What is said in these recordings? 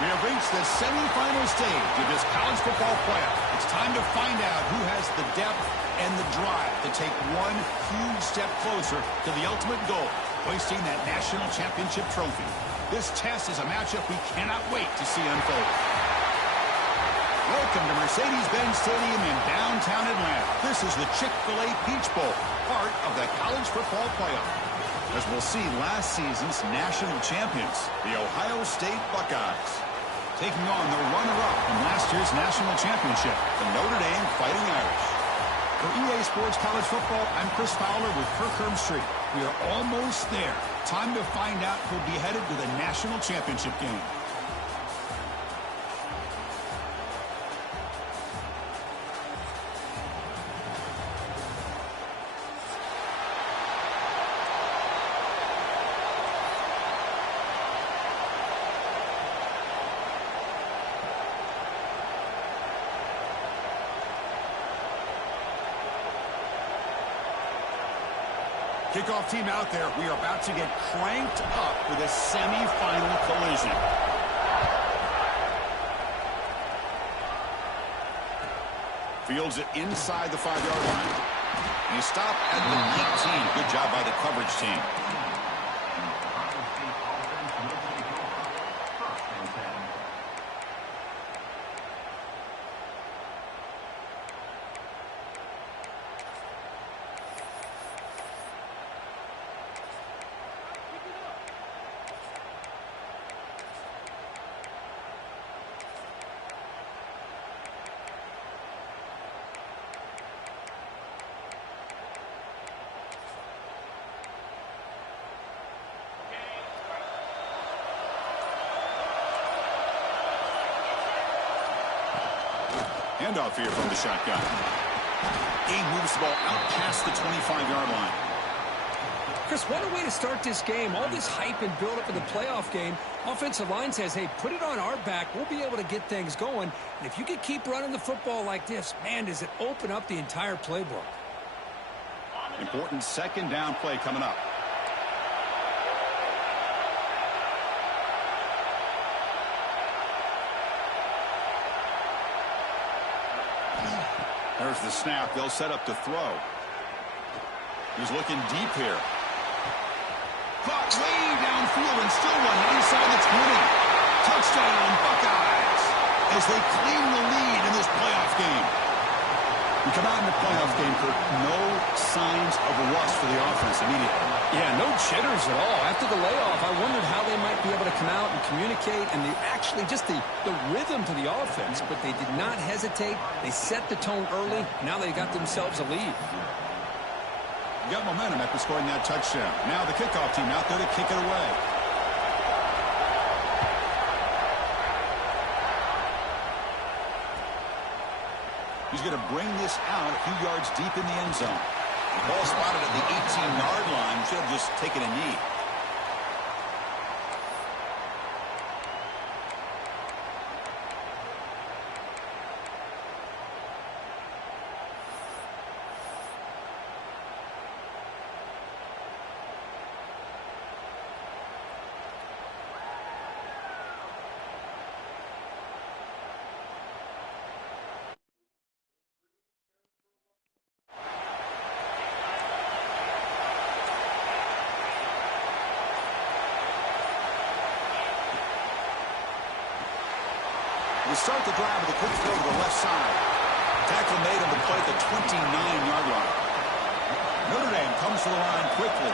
We have reached the semifinal stage of this college football playoff. It's time to find out who has the depth and the drive to take one huge step closer to the ultimate goal, hoisting that national championship trophy. This test is a matchup we cannot wait to see unfold. Welcome to Mercedes-Benz Stadium in downtown Atlanta. This is the Chick-fil-A Peach Bowl, part of the college football playoff. As we'll see, last season's national champions, the Ohio State Buckeyes, taking on the runner-up from last year's national championship, the Notre Dame Fighting Irish. For EA Sports College Football, I'm Chris Fowler with Kirk Herbstreit. We are almost there. Time to find out who'll be headed to the national championship game. Kickoff team out there. We are about to get cranked up for the semifinal collision. Fields it inside the 5-yard line. And you stop at the 19. Good job by the coverage team. Handoff here from the shotgun. He moves the ball out past the 25-yard line. Chris, what a way to start this game. All this hype and build-up of the playoff game. Offensive line says, hey, put it on our back. We'll be able to get things going. And if you can keep running the football like this, man, does it open up the entire playbook. Important second down play coming up. There's the snap. They'll set up to throw. He's looking deep here. Caught way downfield and still one inside the 20. Touchdown, Buckeyes, as they claim the lead in this playoff game. We come out in the playoff game, Kirk, no signs of rust for the offense immediately. Yeah, no jitters at all. After the layoff, I wondered how they might be able to come out and communicate and actually just the rhythm to the offense, but they did not hesitate. They set the tone early. Now they got themselves a lead. You got momentum after scoring that touchdown. Now the kickoff team out there to kick it away. He's going to bring this out a few yards deep in the end zone. The ball spotted at the 18-yard line. Should have just taken a knee. We start the drive with a quick throw to the left side. Tackle made on the play at the 29-yard line. Notre Dame comes to the line quickly.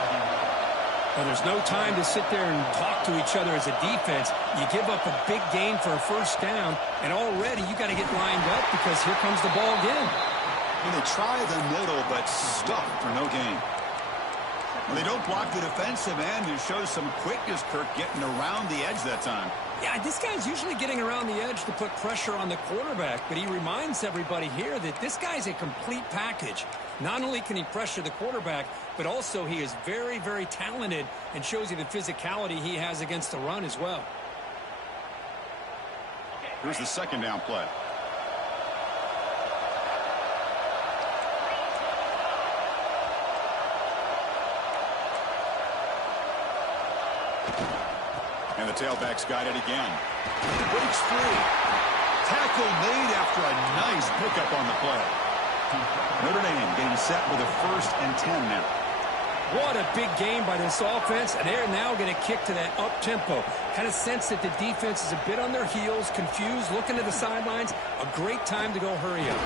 Well, there's no time to sit there and talk to each other as a defense. You give up a big gain for a first down, and already you got to get lined up because here comes the ball again. And they try the middle, but stuffed for no gain. Well, they don't block the defensive end. It shows some quickness, Kirk, getting around the edge that time. Yeah, this guy's usually getting around the edge to put pressure on the quarterback, but he reminds everybody here that this guy's a complete package. Not only can he pressure the quarterback, but also he is very, very talented and shows you the physicality he has against the run as well. Here's the second down play. And the tailback's got it again. Breaks free. Tackle made after a nice pickup on the play. Notre Dame getting set with a 1st and 10 now. What a big game by this offense, and they're now going to kick to that up-tempo. Kind of sense that the defense is a bit on their heels, confused, looking to the sidelines. A great time to go hurry up.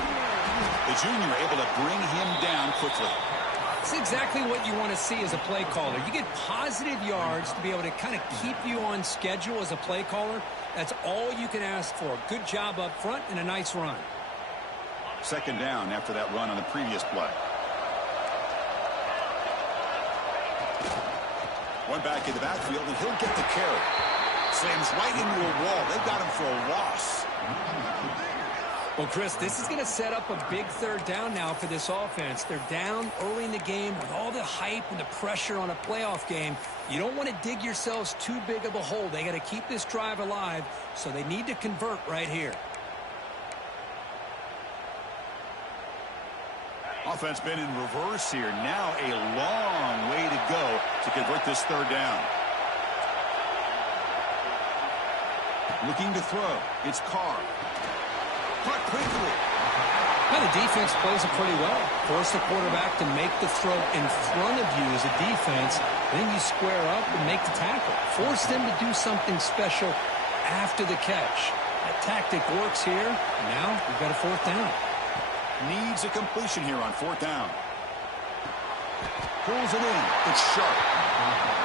The junior able to bring him down quickly. It's exactly what you want to see as a play caller. You get positive yards to be able to kind of keep you on schedule as a play caller. That's all you can ask for. Good job up front and a nice run. 2nd down after that run on the previous play. One back in the backfield, and he'll get the carry. Slams right into a wall. They've got him for a loss. Well, Chris, this is going to set up a big 3rd down now for this offense. They're down early in the game with all the hype and the pressure on a playoff game. You don't want to dig yourselves too big of a hole. They got to keep this drive alive, so they need to convert right here. Offense been in reverse here. Now a long way to go to convert this 3rd down. Looking to throw. It's Carr. Caught quickly. Well, the defense plays it pretty well. Force the quarterback to make the throw in front of you as a defense. Then you square up and make the tackle. Force them to do something special after the catch. That tactic works here. Now we've got a 4th down. Needs a completion here on 4th down. Pulls it in. It's sharp.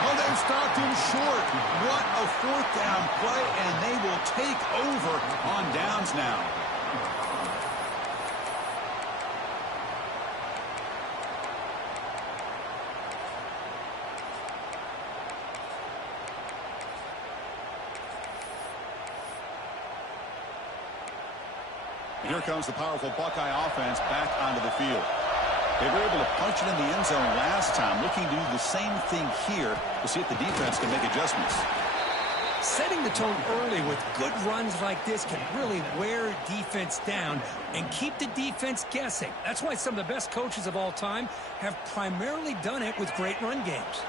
Oh, they stopped him short. What a 4th down play, and they will take over on downs now. And here comes the powerful Buckeye offense back onto the field. They were able to punch it in the end zone last time, looking to do the same thing here to see if the defense can make adjustments. Setting the tone early with good runs like this can really wear defense down and keep the defense guessing. That's why some of the best coaches of all time have primarily done it with great run games.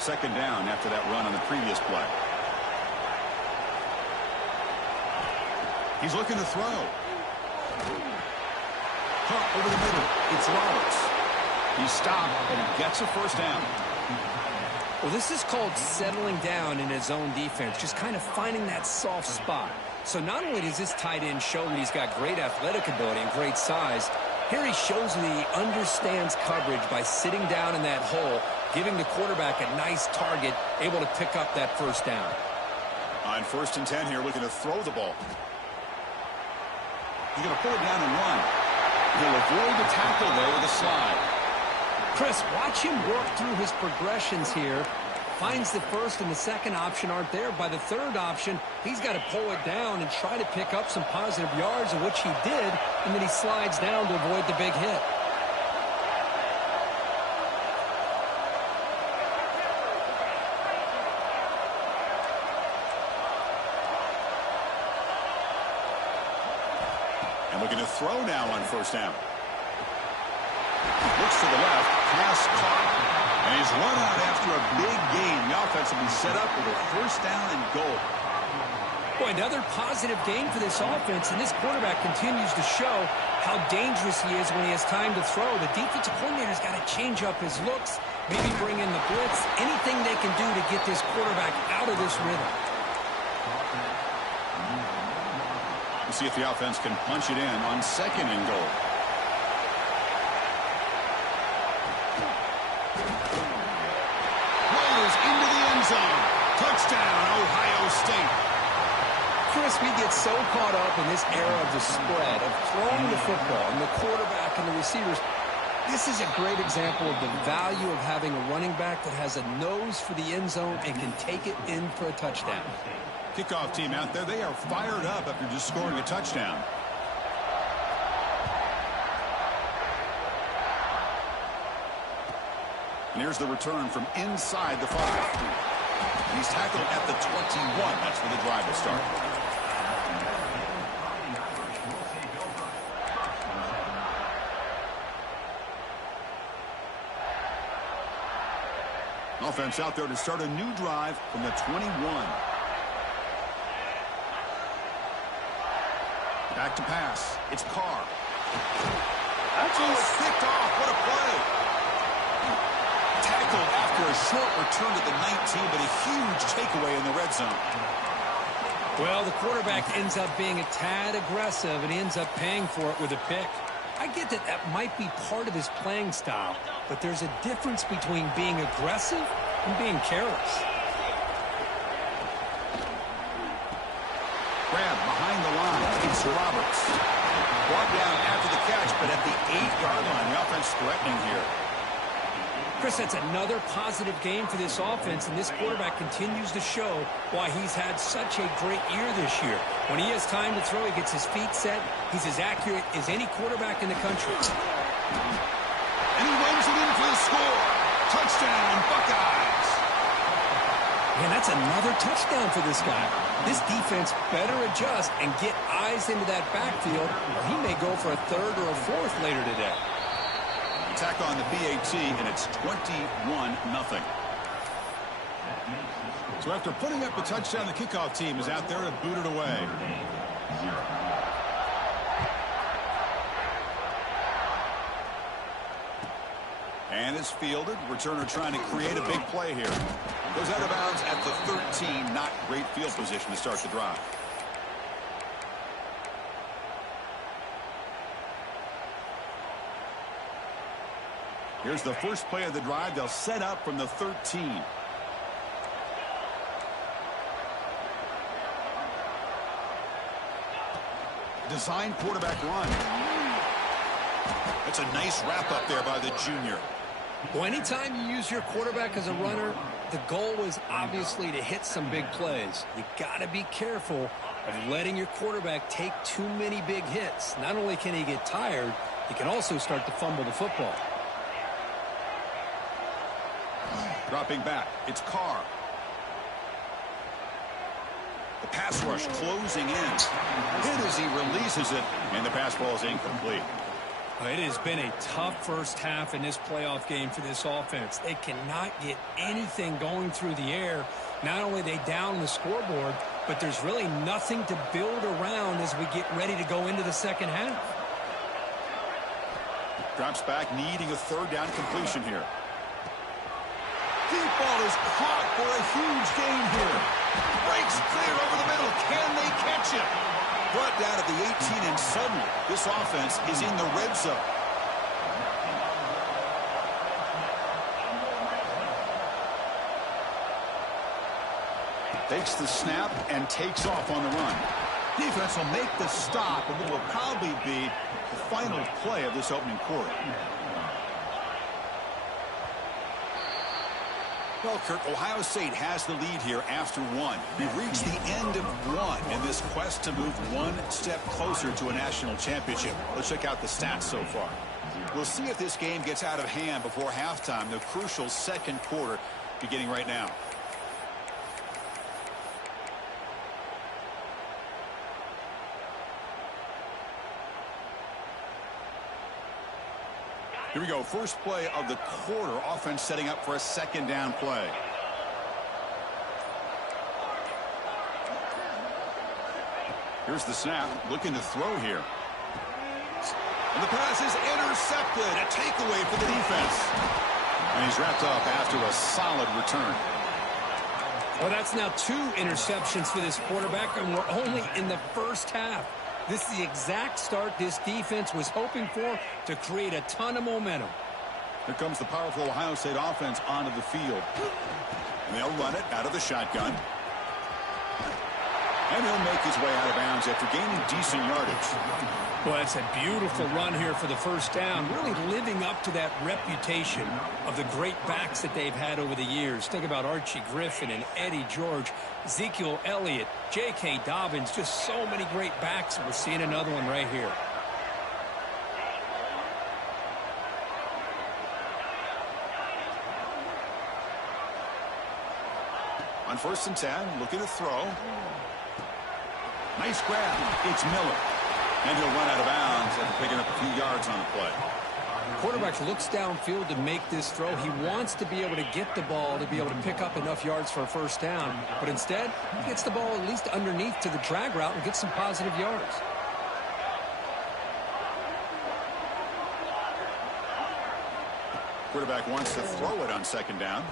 2nd down after that run on the previous play. He's looking to throw. Over the middle. It's Roberts. He stopped, and he gets a 1st down. Well, this is called settling down in his own defense, just kind of finding that soft spot. So not only does this tight end show that he's got great athletic ability and great size, here he shows that he understands coverage by sitting down in that hole, giving the quarterback a nice target, able to pick up that 1st down. On 1st and 10 here, looking to throw the ball. He's going to pull it down and run. He'll avoid the tackle there with a slide. Chris, watch him work through his progressions here. Finds the 1st and the 2nd option aren't there. By the 3rd option, he's got to pull it down and try to pick up some positive yards, which he did, and then he slides down to avoid the big hit. And looking to throw now on 1st down. Looks to the left, pass caught. And he's run out after a big gain. The offense will be set up with a 1st down and goal. Boy, another positive game for this offense, and this quarterback continues to show how dangerous he is when he has time to throw. The defensive coordinator's got to change up his looks, maybe bring in the blitz, anything they can do to get this quarterback out of this rhythm. We'll see if the offense can punch it in on 2nd and goal. Rolls into the end zone. Touchdown, Ohio State. Chris, we get so caught up in this era of the spread, of throwing the football, and the quarterback and the receivers. This is a great example of the value of having a running back that has a nose for the end zone and can take it in for a touchdown. Kickoff team out there, they are fired up after just scoring a touchdown. And here's the return from inside the 5. And he's tackled at the 21. That's where the drive will start. Offense out there to start a new drive from the 21. Back to pass. It's Carr. It's picked off. What a play. Tackled after a short return to the 19, but a huge takeaway in the red zone. Well, the quarterback ends up being a tad aggressive and ends up paying for it with a pick. I get that that might be part of his playing style, but there's a difference between being aggressive and being careless. Grab behind the line. It's Roberts. Brought down after the catch, but at the 8-yard line, the offense threatening here. Chris, that's another positive game for this offense, and this quarterback continues to show why he's had such a great year this year. When he has time to throw, he gets his feet set. He's as accurate as any quarterback in the country. And he runs it in for the score. Touchdown, Buckeyes. Man, that's another touchdown for this guy. This defense better adjust and get eyes into that backfield, or he may go for a third or a fourth later today. Attack on the PAT, and it's 21-0. So after putting up the touchdown, the kickoff team is out there to boot it away. And it's fielded. Returner trying to create a big play here. Goes out of bounds at the 13. Not great field position to start the drive. Here's the first play of the drive. They'll set up from the 13. Design quarterback run. That's a nice wrap up there by the junior. Well, anytime you use your quarterback as a runner, the goal is obviously to hit some big plays. You got to be careful of letting your quarterback take too many big hits. Not only can he get tired, he can also start to fumble the football. Dropping back, it's Carr. The pass rush closing in. Hit as he releases it, and the pass ball is incomplete. It has been a tough first half in this playoff game for this offense. They cannot get anything going through the air. Not only are they down the scoreboard, but there's really nothing to build around as we get ready to go into the second half. Drops back, needing a third down completion here. Deep ball is caught for a huge gain here. Breaks clear over the middle. Can they catch him? Brought down at the 18, and suddenly this offense is in the red zone. Takes the snap and takes off on the run. Defense will make the stop, and what will probably be the final play of this opening quarter. Well, Kirk, Ohio State has the lead here after one. We've reached the end of one in this quest to move one step closer to a national championship. Let's check out the stats so far. We'll see if this game gets out of hand before halftime, the crucial second quarter beginning right now. Here we go. First play of the quarter. Offense setting up for a second down play. Here's the snap. Looking to throw here. And the pass is intercepted. A takeaway for the defense. And he's wrapped up after a solid return. Well, that's now 2 interceptions for this quarterback, and we're only in the first half. This is the exact start this defense was hoping for to create a ton of momentum. Here comes the powerful Ohio State offense onto the field. And they'll run it out of the shotgun. And he'll make his way out of bounds after gaining decent yardage. Well, it's a beautiful run here for the first down, really living up to that reputation of the great backs that they've had over the years. Think about Archie Griffin and Eddie George, Ezekiel Elliott, J.K. Dobbins, just so many great backs, and we're seeing another one right here. On 1st and 10, looking to throw. Nice grab. It's Miller. And he'll run out of bounds after picking up a few yards on the play. Quarterback looks downfield to make this throw. He wants to be able to get the ball to be able to pick up enough yards for a first down. But instead, he gets the ball at least underneath to the drag route and gets some positive yards. Quarterback wants to throw it on second down.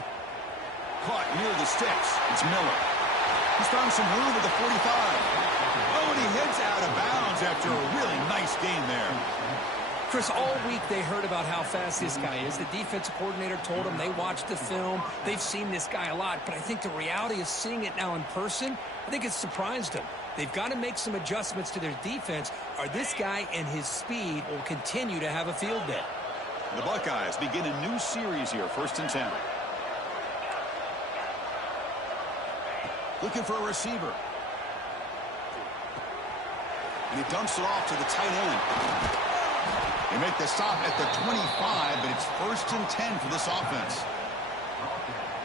Caught near the sticks. It's Miller. He's found some room at the 45. Oh, and he heads out of bounds after a really nice gain there. Chris, all week they heard about how fast this guy is. The defensive coordinator told them they watched the film. They've seen this guy a lot. But I think the reality of seeing it now in person, I think it's surprised them. They've got to make some adjustments to their defense, or this guy and his speed will continue to have a field day. The Buckeyes begin a new series here, 1st and 10. Looking for a receiver. And he dumps it off to the tight end. They make the stop at the 25, but it's 1st and 10 for this offense.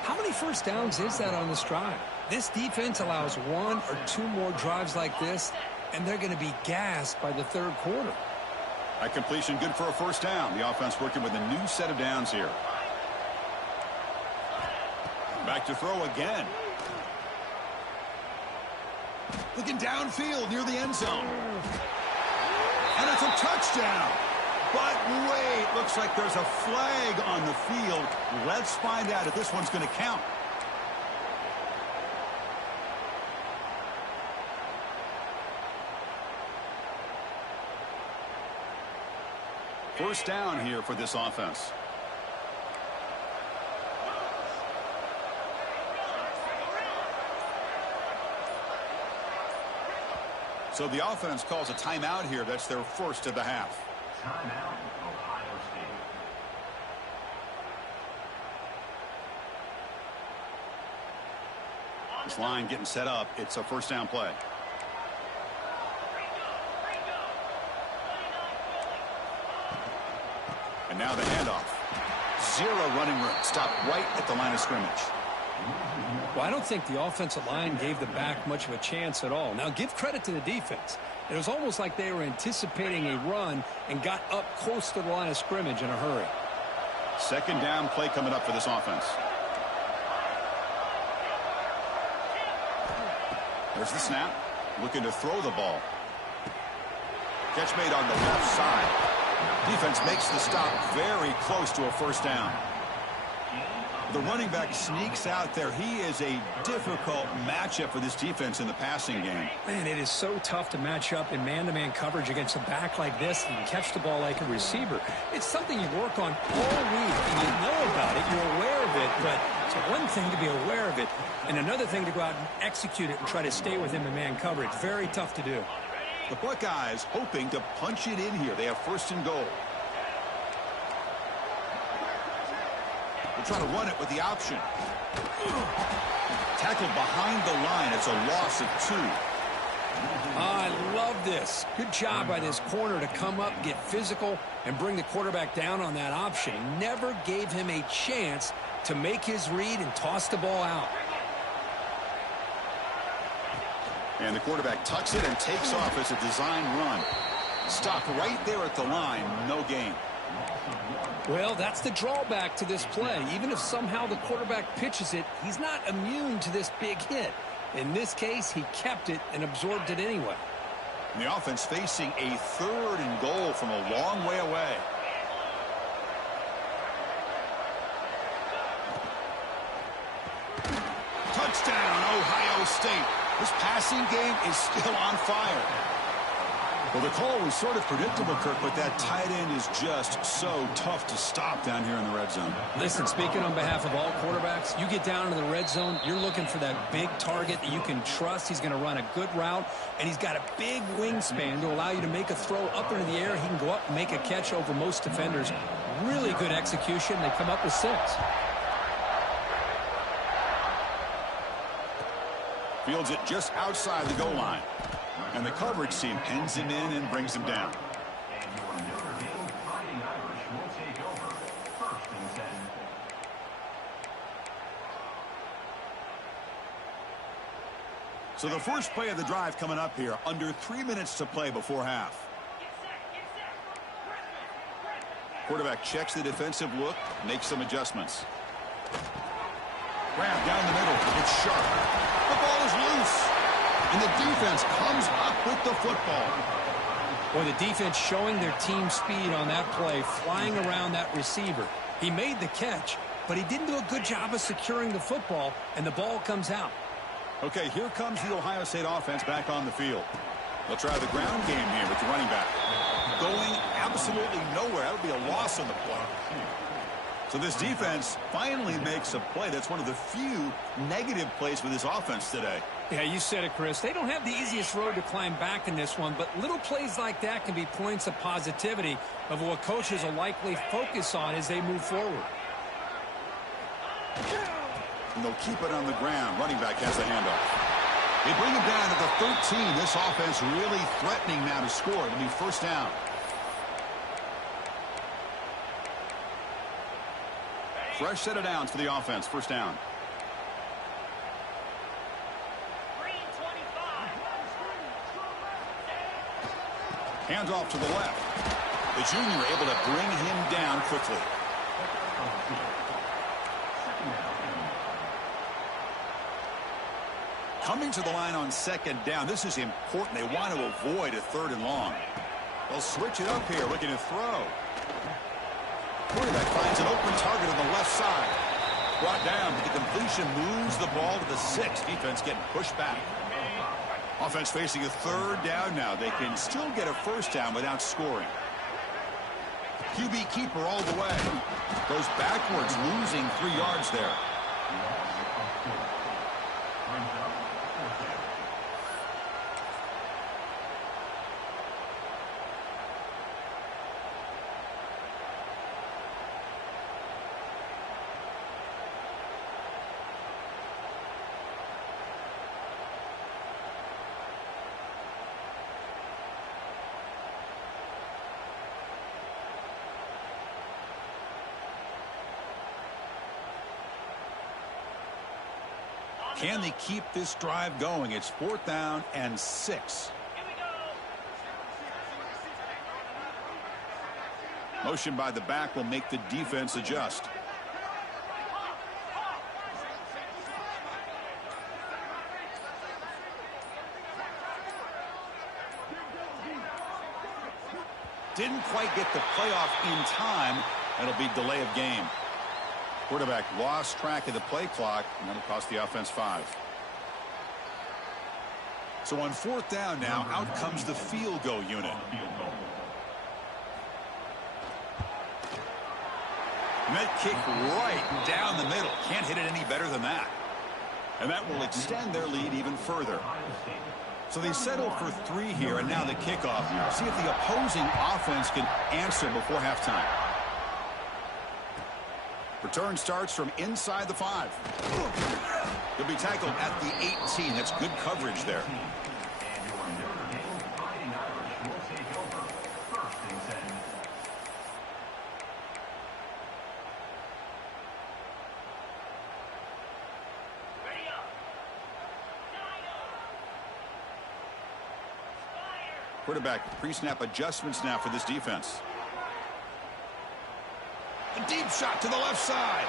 How many first downs is that on this drive? This defense allows 1 or 2 more drives like this, and they're going to be gassed by the 3rd quarter. That completion good for a first down. The offense working with a new set of downs here. Back to throw again. Looking downfield near the end zone. And it's a touchdown. But wait, looks like there's a flag on the field. Let's find out if this one's going to count. First down here for this offense. So the offense calls a timeout here. That's their first of the half. Timeout, Ohio State. This line getting set up. It's a first down play. And now the handoff. 0 running room. Stopped right at the line of scrimmage. Well, I don't think the offensive line gave the back much of a chance at all. Now, give credit to the defense. It was almost like they were anticipating a run and got up close to the line of scrimmage in a hurry. Second down play coming up for this offense. There's the snap. Looking to throw the ball. Catch made on the left side. Defense makes the stop very close to a first down. The running back sneaks out there. He is a difficult matchup for this defense in the passing game. Man, it is so tough to match up in man-to-man coverage against a back like this and catch the ball like a receiver. It's something you work on all week, and you know about it. You're aware of it, but it's one thing to be aware of it, and another thing to go out and execute it and try to stay with him in man coverage. Very tough to do. The Buckeyes hoping to punch it in here. They have 1st and goal. They'll try to run it with the option. Tackled behind the line. It's a loss of 2. I love this. Good job by this corner to come up, get physical, and bring the quarterback down on that option. Never gave him a chance to make his read and toss the ball out. And the quarterback tucks it and takes off as a design run. Stopped right there at the line. No gain. Well, that's the drawback to this play. Even if somehow the quarterback pitches it, he's not immune to this big hit. In this case, he kept it and absorbed it anyway. And the offense facing a 3rd and goal from a long way away. Touchdown, Ohio State. This passing game is still on fire. Well, the call was sort of predictable, Kirk, but that tight end is just so tough to stop down here in the red zone. Listen, speaking on behalf of all quarterbacks, you get down into the red zone, you're looking for that big target that you can trust. He's going to run a good route, and he's got a big wingspan to allow you to make a throw up into the air. He can go up and make a catch over most defenders. Really good execution. They come up with 6. Fields it just outside the goal line. And the coverage team pins him in and brings him down. So the first play of the drive coming up here. Under 3 minutes to play before half. Quarterback checks the defensive look, makes some adjustments. Grab down the middle. It's sharp. The ball is loose. And the defense comes up with the football. Well, the defense showing their team speed on that play, flying around that receiver. He made the catch, but he didn't do a good job of securing the football, and the ball comes out. Okay, here comes the Ohio State offense back on the field. They'll try the ground game here with the running back. Going absolutely nowhere. That would be a loss on the play. So this defense finally makes a play. That's one of the few negative plays for this offense today. Yeah, you said it, Chris. They don't have the easiest road to climb back in this one, but little plays like that can be points of positivity of what coaches will likely focus on as they move forward. And they'll keep it on the ground. Running back has the handoff. They bring him down at the 13. This offense really threatening now to score. It'll be first down. Fresh set of downs for the offense. First down. Hands off to the left. The junior able to bring him down quickly. Coming to the line on second down. This is important. They want to avoid a third and long. They'll switch it up here, looking to throw. Quarterback finds an open target on the left side. Brought down, but the completion moves the ball to the 6. Defense getting pushed back. Offense facing a third down now. They can still get a first down without scoring. QB keeper all the way. Goes backwards, losing 3 yards there. Can they keep this drive going? It's 4th down and 6. Motion by the back will make the defense adjust. Didn't quite get the playoff in time. That'll be delay of game. Quarterback lost track of the play clock, and that'll cost the offense 5. So on 4th down now, out comes the field goal unit. And that kick right down the middle. Can't hit it any better than that. And that will extend their lead even further. So they settle for 3 here, and now the kickoff. See if the opposing offense can answer before halftime. Return starts from inside the 5. He'll be tackled at the 18. That's good coverage there. Quarterback pre-snap adjustments now for this defense. A deep shot to the left side.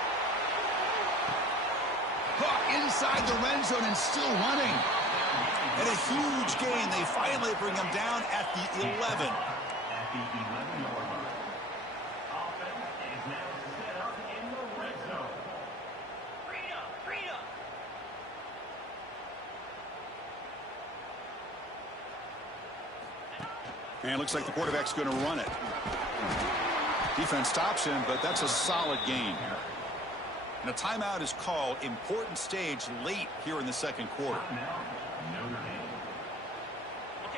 Caught inside the red zone and still running. And a huge gain. They finally bring him down at the 11. And it looks like the quarterback's going to run it. Defense stops him, but that's a solid gain. And a timeout is called. Important stage late here in the second quarter.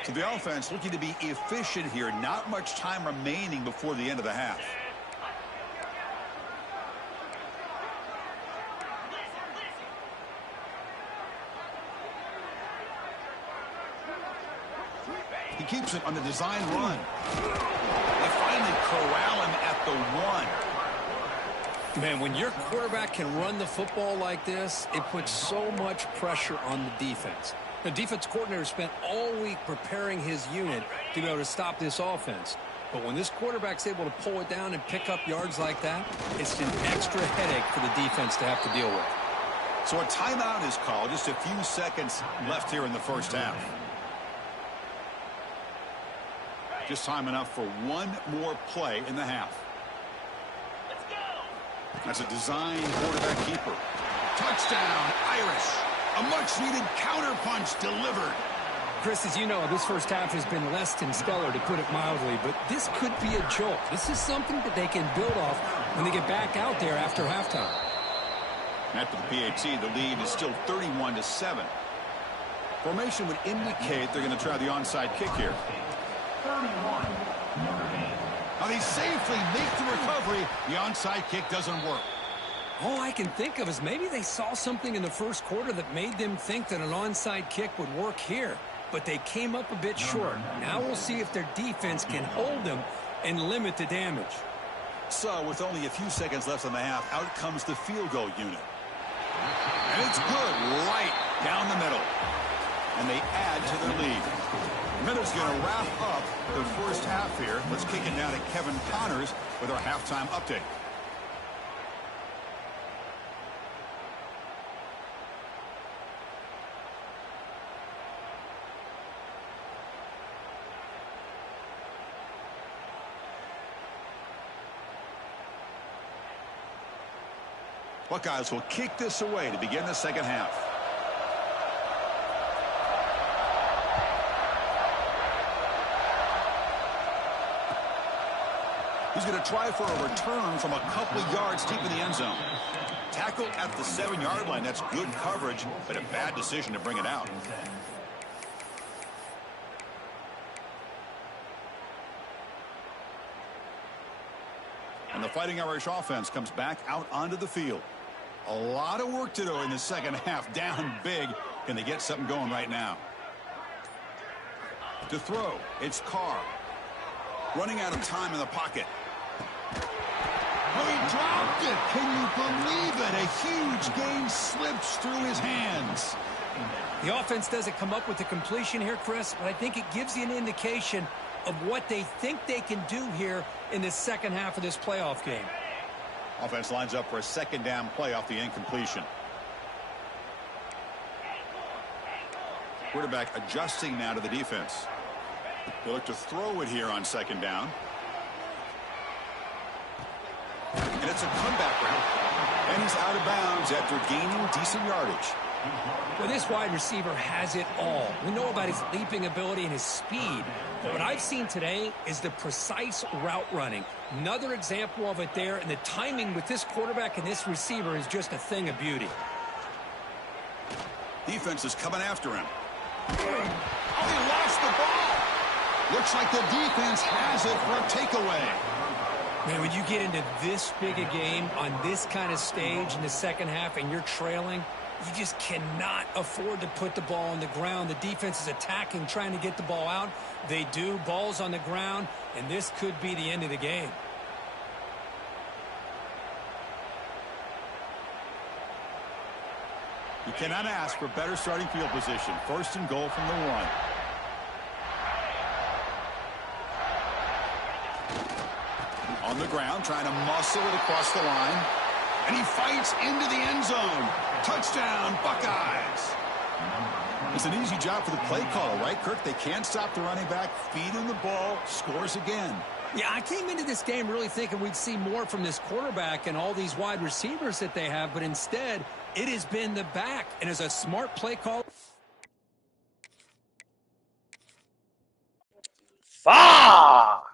So the offense looking to be efficient here. Not much time remaining before the end of the half. He keeps it on the design run. They finally corral him at the 1. Man, when your quarterback can run the football like this, it puts so much pressure on the defense. The defense coordinator spent all week preparing his unit to be able to stop this offense. But when this quarterback's able to pull it down and pick up yards like that, it's an extra headache for the defense to have to deal with. So a timeout is called. Just a few seconds left here in the first half. Just time enough for one more play in the half. Let's go. That's a design quarterback keeper. Touchdown, Irish. A much-needed counterpunch delivered. Chris, as you know, this first half has been less than stellar, to put it mildly, but this could be a jolt. This is something that they can build off when they get back out there after halftime. After the PAT, the lead is still 31-7. Formation would indicate they're going to try the onside kick here. 31. Now they safely make the recovery. The onside kick doesn't work. All I can think of is maybe they saw something in the first quarter that made them think that an onside kick would work here, but they came up a bit short. Now we'll see if their defense can hold them and limit the damage. So with only a few seconds left in the half, out comes the field goal unit. And it's good right down the middle. And they add to their lead. Minute's going to wrap up the first half here. Let's kick it down to Kevin Connors with our halftime update. Buckeyes will kick this away to begin the second half. He's going to try for a return from a couple of yards deep in the end zone. Tackle at the 7-yard line. That's good coverage, but a bad decision to bring it out. And the Fighting Irish offense comes back out onto the field. A lot of work to do in the second half. Down big. Can they get something going right now? To throw, it's Carr. Running out of time in the pocket. Oh, he dropped it. Can you believe it? A huge gain slips through his hands. The offense doesn't come up with the completion here, Chris, but I think it gives you an indication of what they think they can do here in the second half of this playoff game. Offense lines up for a second down play off the incompletion. Quarterback adjusting now to the defense. They look to throw it here on second down. And it's a comeback route. And he's out of bounds after gaining decent yardage. Well, this wide receiver has it all. We know about his leaping ability and his speed. But what I've seen today is the precise route running. Another example of it there, and the timing with this quarterback and this receiver is just a thing of beauty. Defense is coming after him. Oh, he lost the ball. Looks like the defense has it for a takeaway. Man, when you get into this big a game on this kind of stage in the second half and you're trailing, you just cannot afford to put the ball on the ground. The defense is attacking, trying to get the ball out. They do. Ball's on the ground, and this could be the end of the game. You cannot ask for better starting field position. First and goal from the 1. On the ground, trying to muscle it across the line. And he fights into the end zone. Touchdown, Buckeyes. It's an easy job for the play caller, right, Kirk? They can't stop the running back, feed him the ball, scores again. Yeah, I came into this game really thinking we'd see more from this quarterback and all these wide receivers that they have, but instead, it has been the back. And as a smart play caller... Fuck!